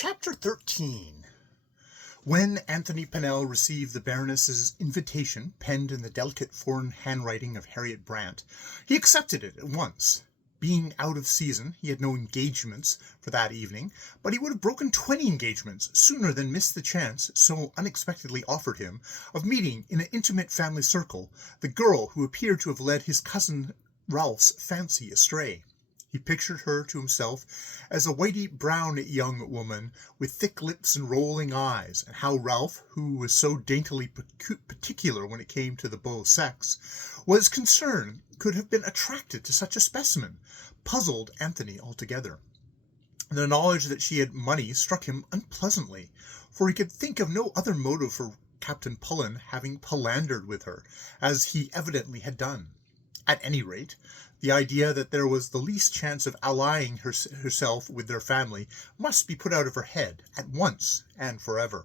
Chapter 13. When Anthony Pennell received the Baroness's invitation, penned in the delicate foreign handwriting of Harriet Brant, he accepted it at once. Being out of season, he had no engagements for that evening, but he would have broken 20 engagements sooner than miss the chance, so unexpectedly offered him, of meeting in an intimate family circle the girl who appeared to have led his cousin Ralph's fancy astray. He pictured her to himself as a whitey-brown young woman with thick lips and rolling eyes, and how Ralph, who was so daintily particular when it came to the beau sex, was concerned could have been attracted to such a specimen, puzzled Anthony altogether. The knowledge that she had money struck him unpleasantly, for he could think of no other motive for Captain Pullen having philandered with her, as he evidently had done. At any rate, the idea that there was the least chance of allying herself with their family must be put out of her head at once and forever.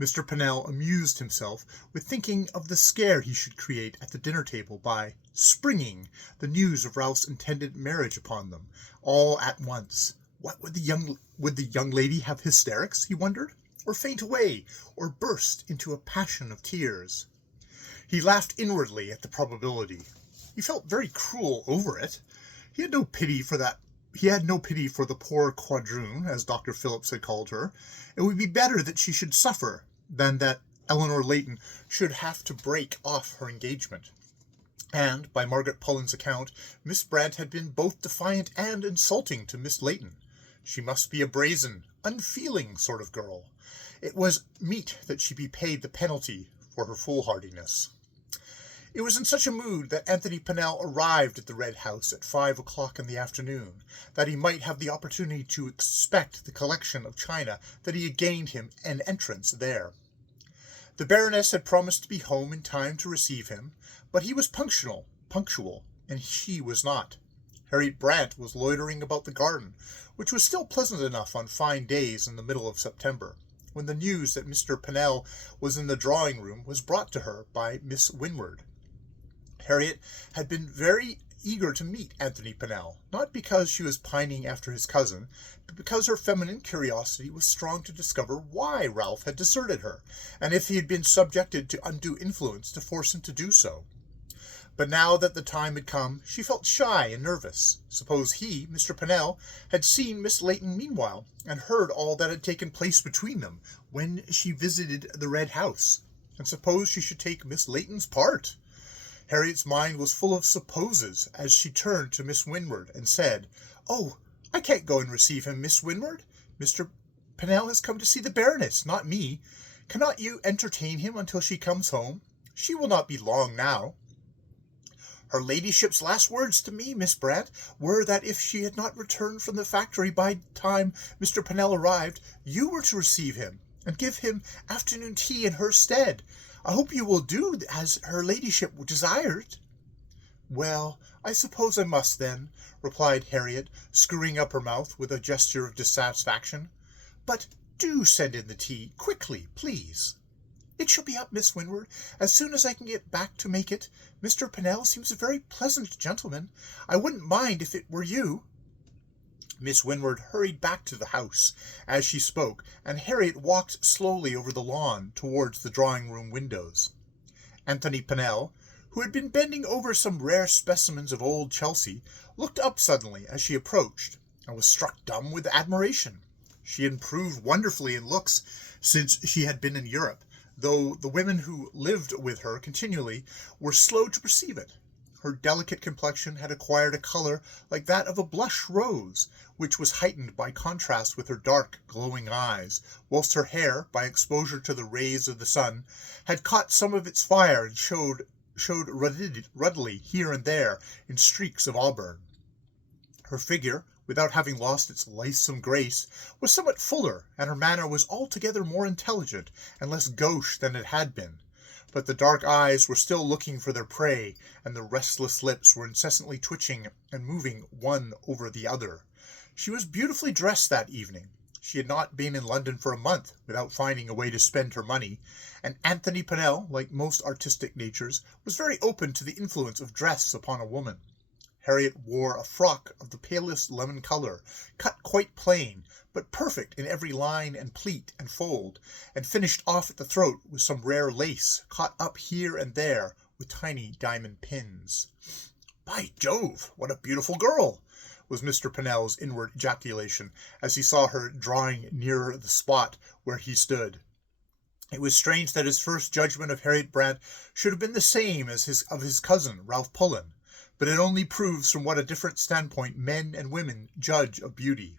Mr. Pennell amused himself with thinking of the scare he should create at the dinner-table by springing the news of Ralph's intended marriage upon them, all at once. What would the young lady have hysterics, he wondered, or faint away, or burst into a passion of tears? He laughed inwardly at the probability. He felt very cruel over it. He had no pity for the poor quadroon, as Dr. Phillips had called her. It would be better that she should suffer than that Eleanor Layton should have to break off her engagement. And, by Margaret Pullen's account, Miss Brant had been both defiant and insulting to Miss Layton. She must be a brazen, unfeeling sort of girl. It was meet that she be paid the penalty for her foolhardiness. It was in such a mood that Anthony Pennell arrived at the Red House at 5 o'clock in the afternoon, that he might have the opportunity to inspect the collection of china that he had gained him an entrance there. The Baroness had promised to be home in time to receive him, but he was punctual, and she was not. Harriet Brant was loitering about the garden, which was still pleasant enough on fine days in the middle of September, when the news that Mr. Pennell was in the drawing-room was brought to her by Miss Winward. Harriet had been very eager to meet Anthony Pennell, not because she was pining after his cousin, but because her feminine curiosity was strong to discover why Ralph had deserted her, and if he had been subjected to undue influence to force him to do so. But now that the time had come, she felt shy and nervous. Suppose he, Mr. Pennell, had seen Miss Layton meanwhile, and heard all that had taken place between them when she visited the Red House, and suppose she should take Miss Layton's part? Harriet's mind was full of supposes as she turned to Miss Winward and said, "Oh, I can't go and receive him, Miss Winward. Mr. Pennell has come to see the Baroness, not me. Cannot you entertain him until she comes home? She will not be long now." "Her ladyship's last words to me, Miss Brant, were that if she had not returned from the factory by the time Mr. Pennell arrived, you were to receive him, and give him afternoon tea in her stead. I hope you will do as her ladyship desired." "Well, I suppose I must then," replied Harriet, screwing up her mouth with a gesture of dissatisfaction. "But do send in the tea, quickly, please." "It shall be up, Miss Winward, as soon as I can get back to make it. Mr. Pennell seems a very pleasant gentleman. I wouldn't mind if it were you." Miss Winward hurried back to the house as she spoke, and Harriet walked slowly over the lawn towards the drawing-room windows. Anthony Pennell, who had been bending over some rare specimens of old Chelsea, looked up suddenly as she approached, and was struck dumb with admiration. She had improved wonderfully in looks since she had been in Europe, though the women who lived with her continually were slow to perceive it. Her delicate complexion had acquired a colour like that of a blush rose, which was heightened by contrast with her dark, glowing eyes, whilst her hair, by exposure to the rays of the sun, had caught some of its fire and showed ruddily here and there in streaks of auburn. Her figure, without having lost its lithesome grace, was somewhat fuller, and her manner was altogether more intelligent and less gauche than it had been. But the dark eyes were still looking for their prey, and the restless lips were incessantly twitching and moving one over the other. She was beautifully dressed that evening. She had not been in London for a month without finding a way to spend her money, and Anthony Pennell, like most artistic natures, was very open to the influence of dress upon a woman. Harriet wore a frock of the palest lemon color, cut quite plain, but perfect in every line and pleat and fold, and finished off at the throat with some rare lace, caught up here and there with tiny diamond pins. "By Jove, what a beautiful girl!" was Mr. Pennell's inward ejaculation, as he saw her drawing nearer the spot where he stood. It was strange that his first judgment of Harriet Brant should have been the same as of his cousin, Ralph Pullen, but it only proves from what a different standpoint men and women judge of beauty.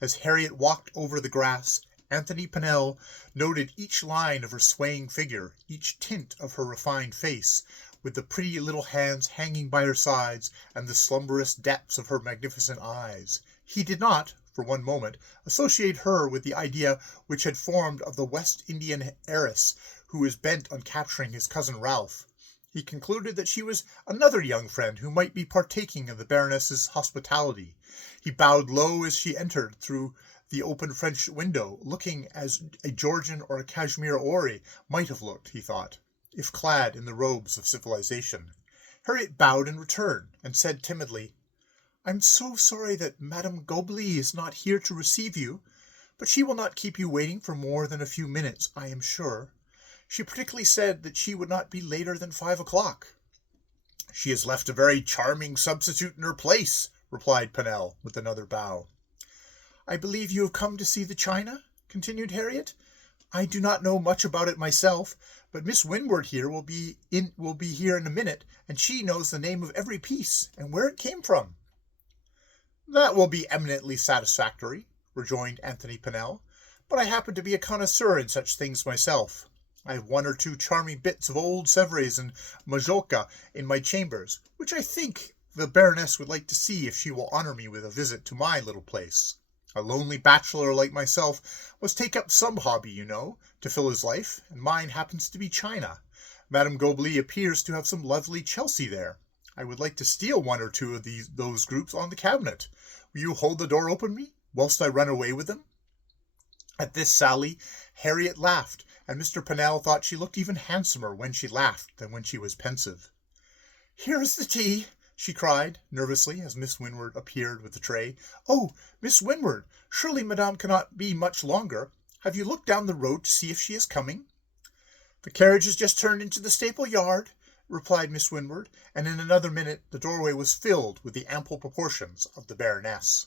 As Harriet walked over the grass, Anthony Pennell noted each line of her swaying figure, each tint of her refined face, with the pretty little hands hanging by her sides and the slumberous depths of her magnificent eyes. He did not, for one moment, associate her with the idea which had formed of the West Indian heiress who was bent on capturing his cousin Ralph. He concluded that she was another young friend who might be partaking of the Baroness's hospitality. He bowed low as she entered through the open French window, looking as a Georgian or a Kashmir houri might have looked, he thought, if clad in the robes of civilization. Harriet bowed in return, and said timidly, "I'm so sorry that Madame Gobley is not here to receive you, but she will not keep you waiting for more than a few minutes, I am sure. She particularly said that she would not be later than 5 o'clock. "She has left a very charming substitute in her place," replied Pennell, with another bow. "I believe you have come to see the china?" continued Harriet. "I do not know much about it myself, but Miss Winward here will be here in a minute, and she knows the name of every piece, and where it came from." "That will be eminently satisfactory," rejoined Anthony Pennell, "but I happen to be a connoisseur in such things myself. I have 1 or 2 charming bits of old Sèvres and Majolica in my chambers, which I think the Baroness would like to see if she will honour me with a visit to my little place. A lonely bachelor like myself must take up some hobby, you know, to fill his life, and mine happens to be china. Madame Gobley appears to have some lovely Chelsea there. I would like to steal 1 or 2 of those groups on the cabinet. Will you hold the door open me, whilst I run away with them?" At this sally, Harriet laughed, and Mr. Pennell thought she looked even handsomer when she laughed than when she was pensive. "Here is the tea," she cried, nervously, as Miss Winward appeared with the tray. "Oh, Miss Winward, surely Madame cannot be much longer. Have you looked down the road to see if she is coming?" "The carriage has just turned into the stable yard," replied Miss Winward, and in another minute the doorway was filled with the ample proportions of the Baroness.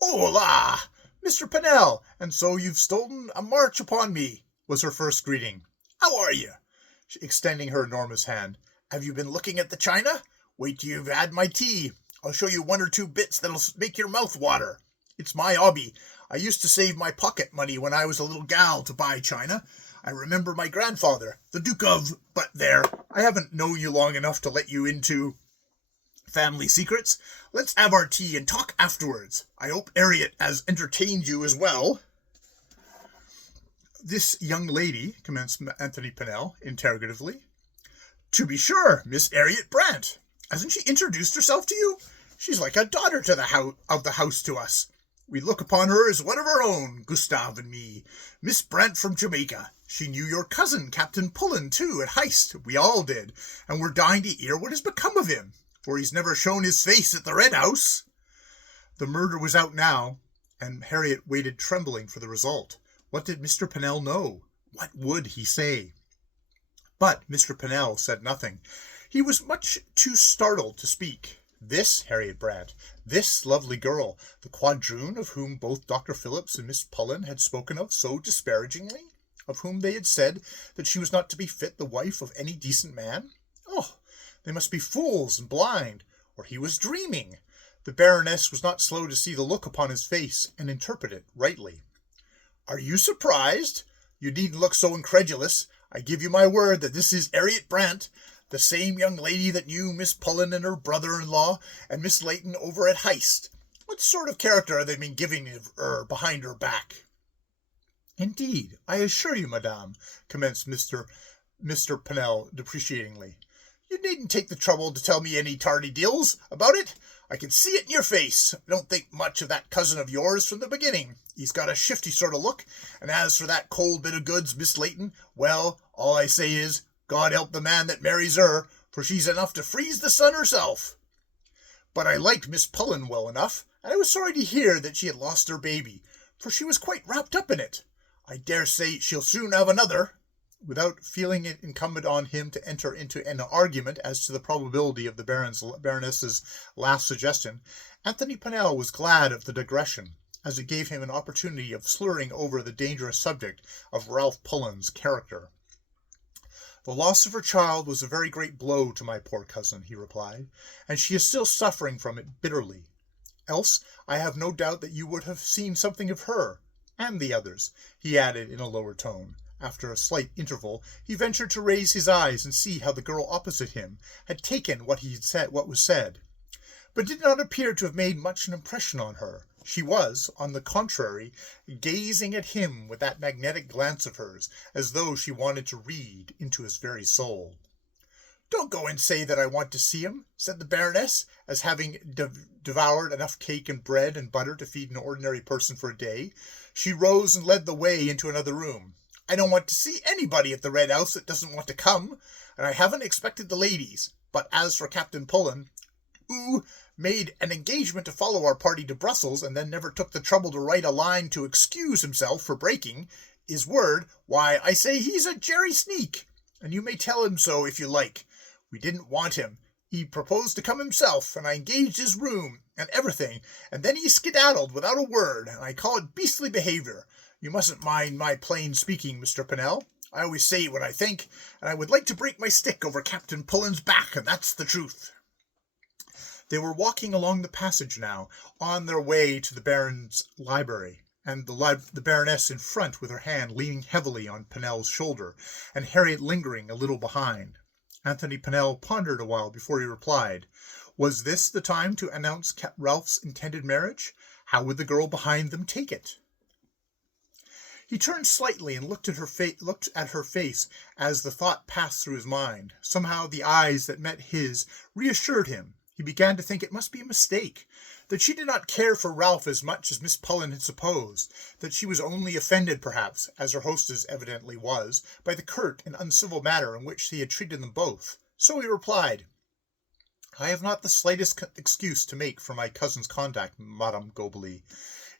"Hola! Mr. Pennell, and so you've stolen a march upon me," was her first greeting. "How are you?" extending her enormous hand. "Have you been looking at the china? Wait till you've had my tea. I'll show you 1 or 2 bits that'll make your mouth water. It's my hobby. I used to save my pocket money when I was a little gal to buy china. I remember my grandfather, the Duke of... But there, I haven't known you long enough to let you into family secrets. Let's have our tea and talk afterwards. I hope Harriet has entertained you as well." "This young lady," commenced Anthony Pennell, interrogatively. "To be sure, Miss Harriet Brant. Hasn't she introduced herself to you? She's like a daughter to the house to us. We look upon her as one of our own, Gustave and me. Miss Brant from Jamaica. She knew your cousin, Captain Pullen, too, at Heist. We all did, and we're dying to hear what has become of him, for he's never shown his face at the Red House." The murder was out now, and Harriet waited trembling for the result. What did Mr. Pennell know? What would he say? But Mr. Pennell said nothing. He was much too startled to speak. This Harriet Brant, this lovely girl, the quadroon of whom both Dr. Phillips and Miss Pullen had spoken of so disparagingly, of whom they had said that she was not to be fit the wife of any decent man? Oh, they must be fools and blind, or he was dreaming. The Baroness was not slow to see the look upon his face and interpret it rightly. "Are you surprised? You needn't look so incredulous. I give you my word that this is Harriet Brant, the same young lady that knew Miss Pullen and her brother-in-law and Miss Layton over at Heist. What sort of character have they been giving her behind her back?" "Indeed, I assure you, madame," commenced Mr. Pennell deprecatingly, "you needn't take the trouble to tell me any tardy deals about it. I can see it in your face. I don't think much of that cousin of yours from the beginning. He's got a shifty sort of look, and as for that cold bit of goods, Miss Layton, well, all I say is, God help the man that marries her, for she's enough to freeze the sun herself." But I liked Miss Pullen well enough, and I was sorry to hear that she had lost her baby, for she was quite wrapped up in it. I dare say she'll soon have another." Without feeling it incumbent on him to enter into an argument as to the probability of the Baroness's last suggestion, Anthony Pennell was glad of the digression, as it gave him an opportunity of slurring over the dangerous subject of Ralph Pullen's character. "The loss of her child was a very great blow to my poor cousin," he replied, "and she is still suffering from it bitterly. Else I have no doubt that you would have seen something of her, and the others," he added in a lower tone. After a slight interval, he ventured to raise his eyes and see how the girl opposite him had taken what was said, but did not appear to have made much an impression on her. She was, on the contrary, gazing at him with that magnetic glance of hers, as though she wanted to read into his very soul. "Don't go and say that I want to see him," said the Baroness, as having devoured enough cake and bread and butter to feed an ordinary person for a day, she rose and led the way into another room. "I don't want to see anybody at the Red House that doesn't want to come, and I haven't expected the ladies. But as for Captain Pullen, who made an engagement to follow our party to Brussels, and then never took the trouble to write a line to excuse himself for breaking his word, why, I say he's a Jerry Sneak, and you may tell him so if you like. We didn't want him. He proposed to come himself, and I engaged his room, and everything, and then he skedaddled without a word, and I call it beastly behaviour. You mustn't mind my plain speaking, Mr. Pennell. I always say what I think, and I would like to break my stick over Captain Pullen's back, and that's the truth." They were walking along the passage now, on their way to the Baron's library, and the Baroness in front with her hand leaning heavily on Pennell's shoulder, and Harriet lingering a little behind. Anthony Pennell pondered a while before he replied. Was this the time to announce Ralph's intended marriage? How would the girl behind them take it? He turned slightly and looked at her face as the thought passed through his mind. Somehow the eyes that met his reassured him. He began to think it must be a mistake, that she did not care for Ralph as much as Miss Pullen had supposed, that she was only offended, perhaps, as her hostess evidently was, by the curt and uncivil manner in which he had treated them both. So he replied, "I have not the slightest excuse to make for my cousin's conduct, Madame Gobeli.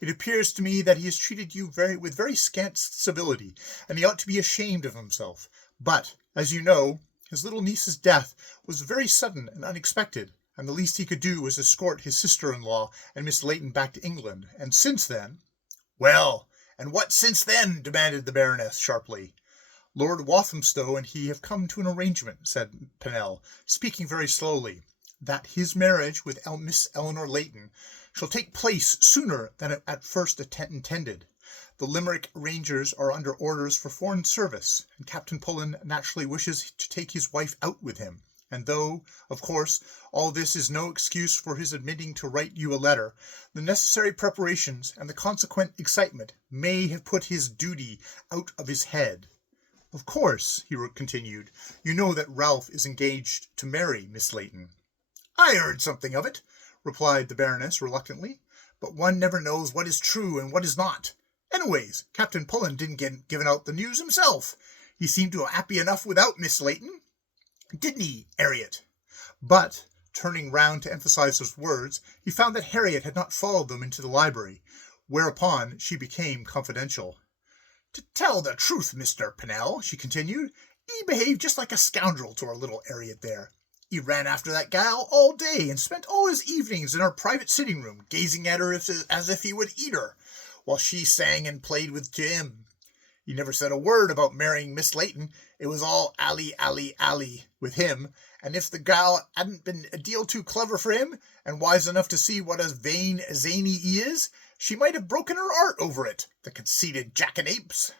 It appears to me that he has treated you with very scant civility, and he ought to be ashamed of himself. But, as you know, his little niece's death was very sudden and unexpected, and the least he could do was escort his sister-in-law and Miss Layton back to England, and since then—" "Well, and what since then?" demanded the Baroness sharply. "Lord Walthamstow and he have come to an arrangement," said Pennell, speaking very slowly, "that his marriage with Miss Eleanor Layton shall take place sooner than at first intended. The Limerick Rangers are under orders for foreign service, and Captain Pullen naturally wishes to take his wife out with him, and though, of course, all this is no excuse for his omitting to write you a letter, the necessary preparations and the consequent excitement may have put his duty out of his head. Of course," he continued, "you know that Ralph is engaged to marry Miss Layton." "I heard something of it," replied the Baroness reluctantly, "but one never knows what is true and what is not. Anyways, Captain Pullen didn't give out the news himself. He seemed to be happy enough without Miss Layton. Didn't he, Harriet?" But, turning round to emphasize his words, he found that Harriet had not followed them into the library, whereupon she became confidential. "To tell the truth, Mr. Pennell," she continued, "he behaved just like a scoundrel to our little Harriet there. He ran after that gal all day, and spent all his evenings in her private sitting-room, gazing at her as if he would eat her, while she sang and played with Jim. He never said a word about marrying Miss Layton. It was all ally, ally, ally with him, and if the gal hadn't been a deal too clever for him, and wise enough to see what a vain zany he is, she might have broken her heart over it, the conceited jackanapes."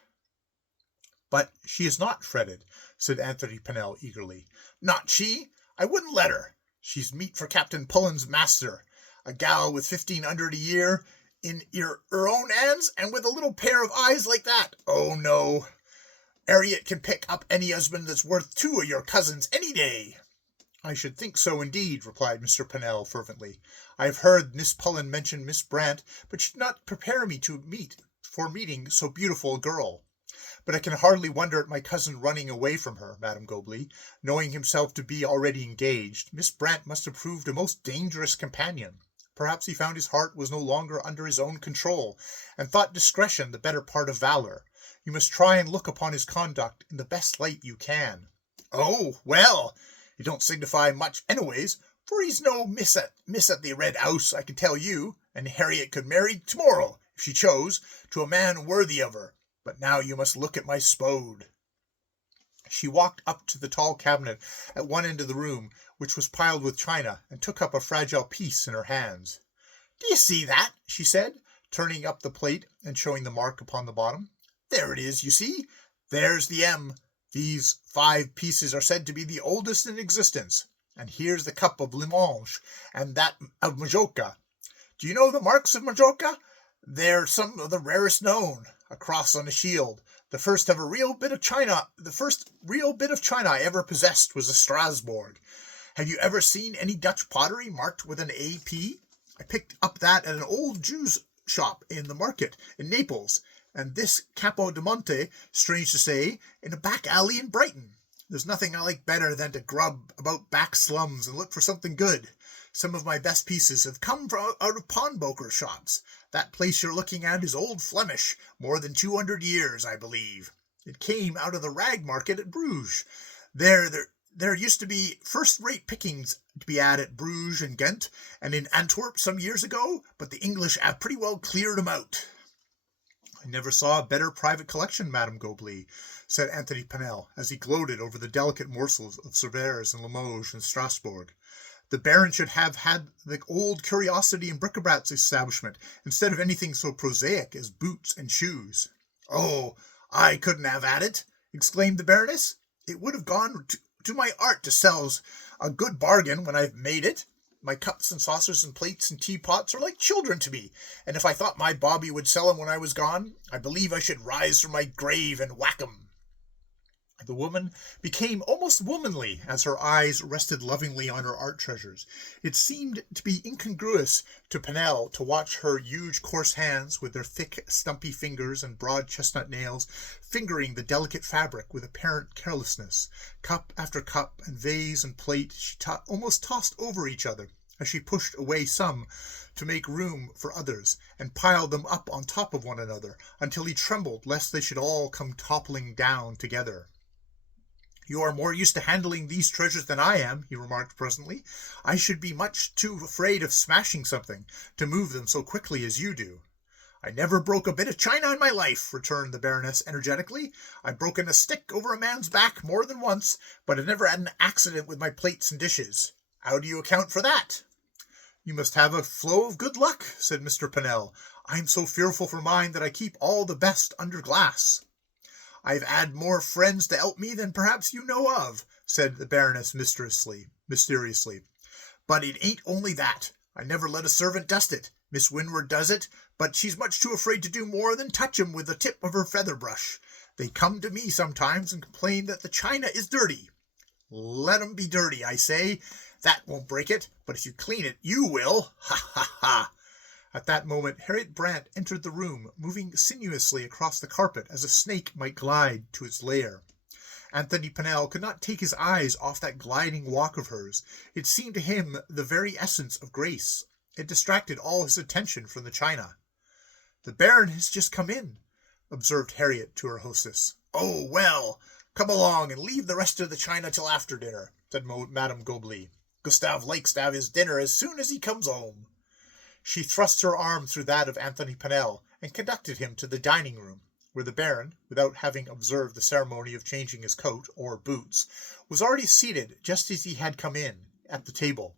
"But she is not fretted," said Anthony Pennell eagerly. "Not she. I wouldn't let her. She's meat for Captain Pullen's master. A gal with 1,500 a year in her own hands, and with a little pair of eyes like that. Oh, no. Harriet can pick up any husband that's worth 2 of your cousins any day." "I should think so indeed," replied Mr. Pennell fervently. "I have heard Miss Pullen mention Miss Brant, but she did not prepare me for meeting so beautiful a girl. But I can hardly wonder at my cousin running away from her, Madame Gobley. Knowing himself to be already engaged, Miss Brant must have proved a most dangerous companion. Perhaps he found his heart was no longer under his own control, and thought discretion the better part of valor. You must try and look upon his conduct in the best light you can. Oh, well, it don't signify much anyways, for he's no miss at the Red House, I can tell you, and Harriet could marry to-morrow, if she chose, to a man worthy of her. But now you must look at my spode. She walked up to the tall cabinet at one end of the room, which was piled with china, and took up a fragile piece in her hands. "Do you see that?" she said, turning up the plate and showing the mark upon the bottom. "There it is, you see. There's the M. These 5 pieces are said to be the oldest in existence. And here's the cup of Limoges, and that of Majorca. Do you know the marks of Majorca? They're some of the rarest known. A cross on a shield. The first real bit of china I ever possessed was a Strasbourg. Have you ever seen any Dutch pottery marked with an AP? I picked up that at an old Jew's shop in the market in Naples, and this Capo di Monte, strange to say, in a back alley in Brighton. There's nothing I like better than to grub about back slums and look for something good. Some of my best pieces have come out of pawnbroker shops. That place you're looking at is old Flemish, more than 200 years, I believe. It came out of the rag market at Bruges. There used to be first-rate pickings to be had at Bruges and Ghent, and in Antwerp some years ago, but the English have pretty well cleared 'em out." "I never saw a better private collection, Madame Gobley," said Anthony Pinel, as he gloated over the delicate morsels of Sevres and Limoges and Strasbourg. "The Baron should have had the old curiosity and bric-a-brac establishment, instead of anything so prosaic as boots and shoes." "Oh, I couldn't have had it," exclaimed the Baroness. "It would have gone to my art to sell a good bargain when I've made it. My cups and saucers and plates and teapots are like children to me, and if I thought my Bobby would sell 'em when I was gone, I believe I should rise from my grave and whack 'em." The woman became almost womanly as her eyes rested lovingly on her art treasures. It seemed to be incongruous to Pinel to watch her huge coarse hands, with their thick stumpy fingers and broad chestnut nails, fingering the delicate fabric with apparent carelessness. Cup after cup and vase and plate she almost tossed over each other, as she pushed away some to make room for others, and piled them up on top of one another, until he trembled lest they should all come toppling down together. "You are more used to handling these treasures than I am," he remarked presently. "I should be much too afraid of smashing something to move them so quickly as you do." "I never broke a bit of china in my life," returned the Baroness energetically. "I've broken a stick over a man's back more than once, but I never had an accident with my plates and dishes. How do you account for that?" "You must have a flow of good luck," said Mr. Pinel. "I'm so fearful for mine that I keep all the best under glass." "I've 'ad more friends to help me than perhaps you know of," said the Baroness mysteriously. "But it ain't only that. I never let a servant dust it. Miss Winward does it, but she's much too afraid to do more than touch 'em with the tip of her feather brush. They come to me sometimes and complain that the china is dirty. Let 'em be dirty, I say. That won't break it, but if you clean it, you will. Ha, ha, ha!" At that moment Harriet Brant entered the room, moving sinuously across the carpet as a snake might glide to its lair. Anthony Pinel could not take his eyes off that gliding walk of hers. It seemed to him the very essence of grace. It distracted all his attention from the china. "The Baron has just come in," observed Harriet to her hostess. "Oh, well, come along and leave the rest of the china till after dinner," said Madame Gobley. "Gustave likes to have his dinner as soon as he comes home." She thrust her arm through that of Anthony Pinel and conducted him to the dining-room, where the Baron, without having observed the ceremony of changing his coat or boots, was already seated just as he had come in, at the table.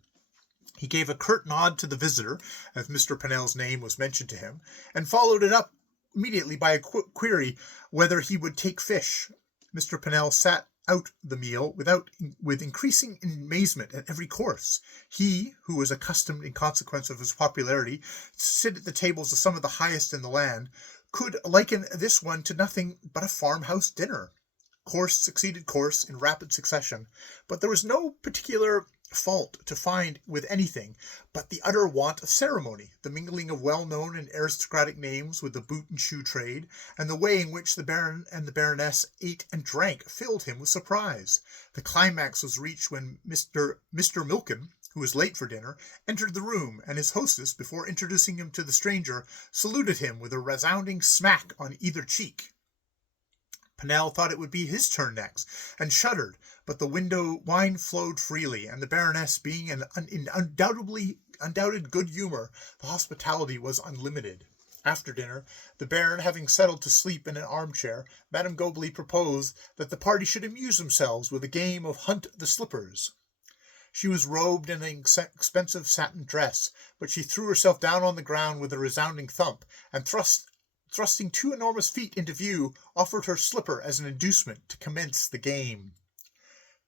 He gave a curt nod to the visitor, as Mr. Pinel's name was mentioned to him, and followed it up immediately by a query whether he would take fish. Mr. Pinel sat out the meal with increasing amazement at every course. He, who was accustomed, in consequence of his popularity, to sit at the tables of some of the highest in the land, could liken this one to nothing but a farmhouse dinner. Course succeeded course in rapid succession, but there was no particular fault to find with anything but the utter want of ceremony, the mingling of well-known and aristocratic names with the boot and shoe trade, and the way in which the Baron and the Baroness ate and drank filled him with surprise. The climax was reached when Mr. Milken, who was late for dinner, entered the room, and his hostess, before introducing him to the stranger, saluted him with a resounding smack on either cheek. Penel thought it would be his turn next, and shuddered, but the wine flowed freely, and the Baroness being in undoubted good humour, the hospitality was unlimited. After dinner, the Baron having settled to sleep in an armchair, Madame Gobley proposed that the party should amuse themselves with a game of Hunt the Slippers. She was robed in an expensive satin dress, but she threw herself down on the ground with a resounding thump, and thrusting 2 enormous feet into view, offered her slipper as an inducement to commence the game.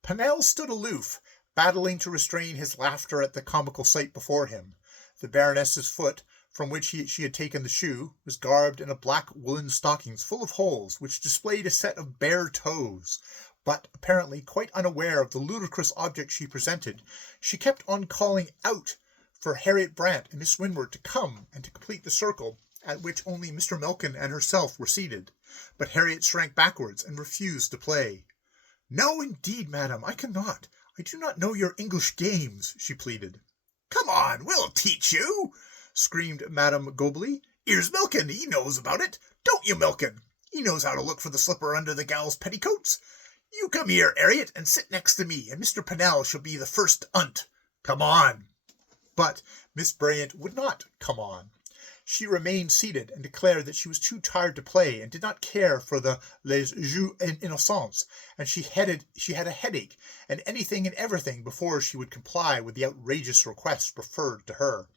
Penel stood aloof, battling to restrain his laughter at the comical sight before him. The Baroness's foot, from which she had taken the shoe, was garbed in a black woolen stockings full of holes, which displayed a set of bare toes. But, apparently quite unaware of the ludicrous object she presented, she kept on calling out for Harriet Brant and Miss Winward to come and to complete the circle, at which only Mr. Milken and herself were seated. But Harriet shrank backwards and refused to play. "No, indeed, madam, I cannot. I do not know your English games," she pleaded. "Come on, we'll teach you," screamed Madame Gobley. "Here's Milken, he knows about it. Don't you, Milken? He knows how to look for the slipper under the gal's petticoats. You come here, Harriet, and sit next to me, and Mr. Penel shall be the first unt. Come on." But Miss Bryant would not come on. She remained seated, and declared that she was too tired to play, and did not care for the les jeux innocents, and she had a headache, and anything and everything before she would comply with the outrageous request preferred to her.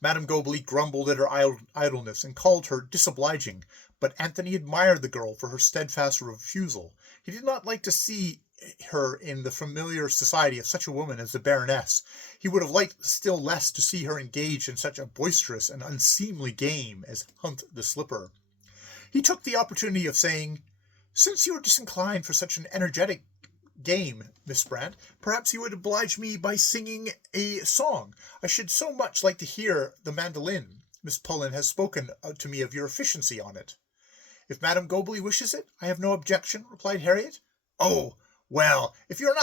Madame Gobley grumbled at her idleness, and called her disobliging, but Anthony admired the girl for her steadfast refusal. He did not like to see her in the familiar society of such a woman as the Baroness. He would have liked still less to see her engaged in such a boisterous and unseemly game as Hunt the Slipper. He took the opportunity of saying, "Since you are disinclined for such an energetic game, Miss Brant, perhaps you would oblige me by singing a song. I should so much like to hear the mandolin. Miss Pullen has spoken to me of your efficiency on it." "If Madame Gobley wishes it, I have no objection," replied Harriet. "Oh, well, if you're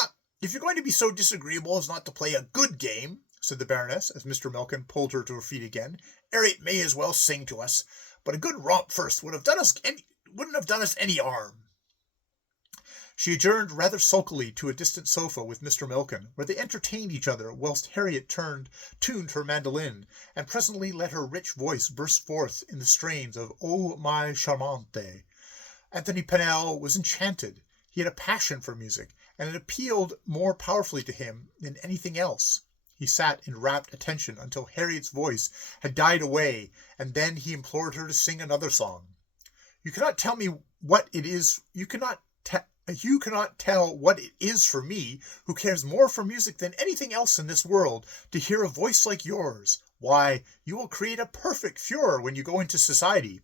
going to be so disagreeable as not to play a good game," said the Baroness, as Mr. Milken pulled her to her feet again, "Harriet may as well sing to us, but a good romp first wouldn't have done us any harm." She adjourned rather sulkily to a distant sofa with Mr. Milken, where they entertained each other whilst Harriet tuned her mandolin, and presently let her rich voice burst forth in the strains of "O my charmante." Anthony Penel was enchanted. He had a passion for music, and it appealed more powerfully to him than anything else. He sat in rapt attention until Harriet's voice had died away, and then he implored her to sing another song. "You cannot tell me what it is. You cannot tell what it is for me, who cares more for music than anything else in this world, to hear a voice like yours. Why, you will create a perfect furor when you go into society.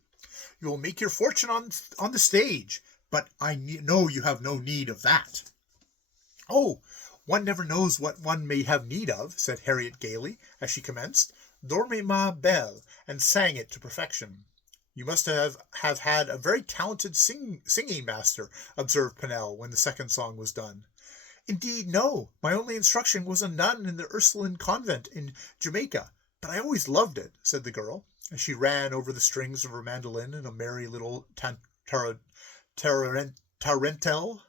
You will make your fortune on the stage. But I know you have no need of that." "Oh, one never knows what one may have need of," said Harriet gaily, as she commenced, "Dormez ma belle," and sang it to perfection. "You must have had a very talented singing master," observed Penel, when the second song was done. "Indeed, no. My only instruction was a nun in the Ursuline convent in Jamaica, but I always loved it," said the girl, as she ran over the strings of her mandolin in a merry little tarantelle,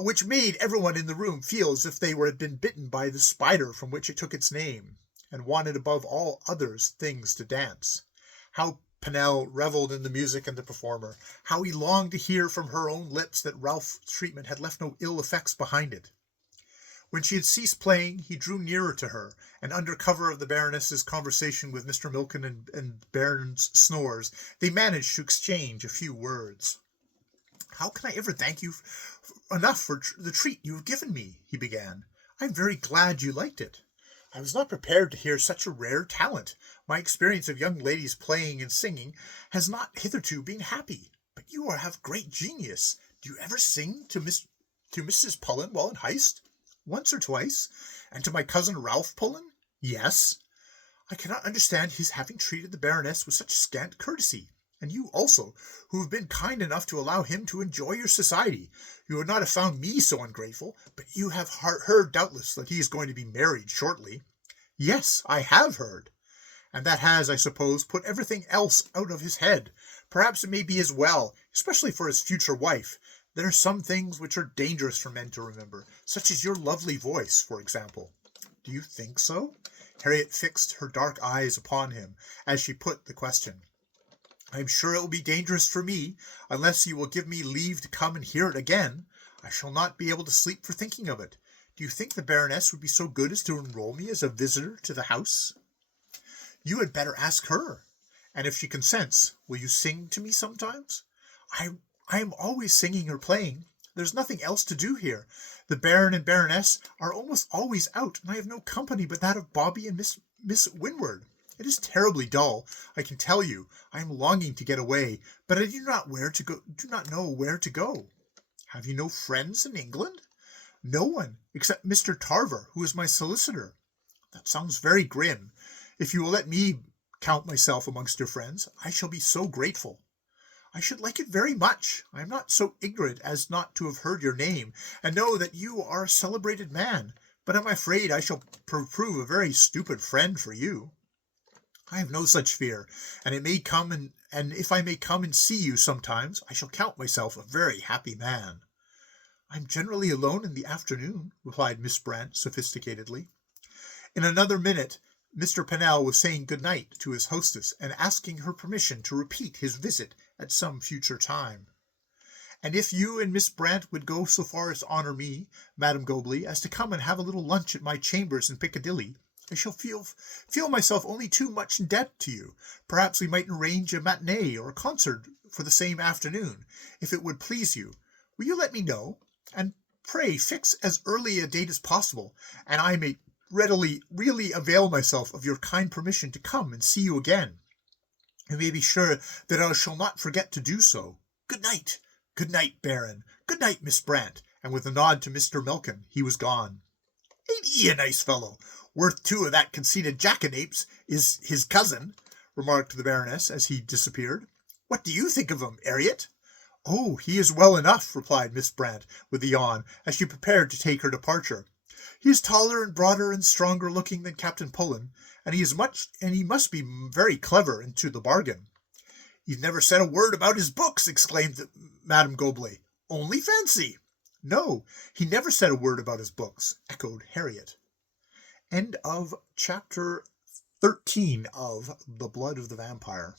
which made everyone in the room feel as if they had been bitten by the spider from which it took its name, and wanted above all others things to dance. How Penel revelled in the music and the performer! How he longed to hear from her own lips that Ralph's treatment had left no ill effects behind it. When she had ceased playing, he drew nearer to her, and under cover of the Baroness's conversation with Mr. Milken and Baron's snores, they managed to exchange a few words. "How can I ever thank you enough for the treat you have given me?" he began. "I am very glad you liked it. I was not prepared to hear such a rare talent. My experience of young ladies playing and singing has not hitherto been happy. But you have great genius. Do you ever sing to Mrs. Pullen while in Heist?" Once or twice. And to my cousin Ralph Pullen? Yes. I cannot understand his having treated the Baroness with such scant courtesy. And you also, who have been kind enough to allow him to enjoy your society. You would not have found me so ungrateful, but you have heard doubtless that he is going to be married shortly. Yes, I have heard. And that has, I suppose, put everything else out of his head. Perhaps it may be as well, especially for his future wife. There are some things which are dangerous for men to remember, such as your lovely voice, for example. Do you think so? Harriet fixed her dark eyes upon him as she put the question. I am sure it will be dangerous for me, unless you will give me leave to come and hear it again. I shall not be able to sleep for thinking of it. Do you think the Baroness would be so good as to enroll me as a visitor to the house? You had better ask her. And if she consents, will you sing to me sometimes? I am always singing or playing. There's nothing else to do here. The Baron and Baroness are almost always out, and I have no company but that of Bobby and Miss Winward. It is terribly dull, I can tell you. I am longing to get away, but I do not know where to go. Have you no friends in England? No one, except Mr. Tarver, who is my solicitor. That sounds very grim. If you will let me count myself amongst your friends, I shall be so grateful. I should like it very much. I am not so ignorant as not to have heard your name, and know that you are a celebrated man, but I am afraid I shall prove a very stupid friend for you. I have no such fear, and if I may come and see you sometimes, I shall count myself a very happy man. I am generally alone in the afternoon, replied Miss Brant sophisticatedly. In another minute, Mr. Pennell was saying good night to his hostess and asking her permission to repeat his visit at some future time. And if you and Miss Brant would go so far as to honour me, Madame Gobley, as to come and have a little lunch at my chambers in Piccadilly, I shall feel myself only too much in debt to you. Perhaps we might arrange a matinee or a concert for the same afternoon, if it would please you. Will you let me know? And pray fix as early a date as possible, and I may really avail myself of your kind permission to come and see you again. You may be sure that I shall not forget to do so. Good night. Good night, Baron. Good night, Miss Brant. And with a nod to Mr. Milken, he was gone. Ain't he a nice fellow? Worth two of that conceited jackanapes is his cousin, remarked the Baroness as he disappeared. What do you think of him, Harriet? Oh, he is well enough, replied Miss Brant with a yawn, as she prepared to take her departure. He is taller and broader and stronger looking than Captain Pullen, and he must be very clever into the bargain. He's never said a word about his books, exclaimed Madame Gobley. Only fancy. No, he never said a word about his books, echoed Harriet. End of chapter 13 of The Blood of the Vampire.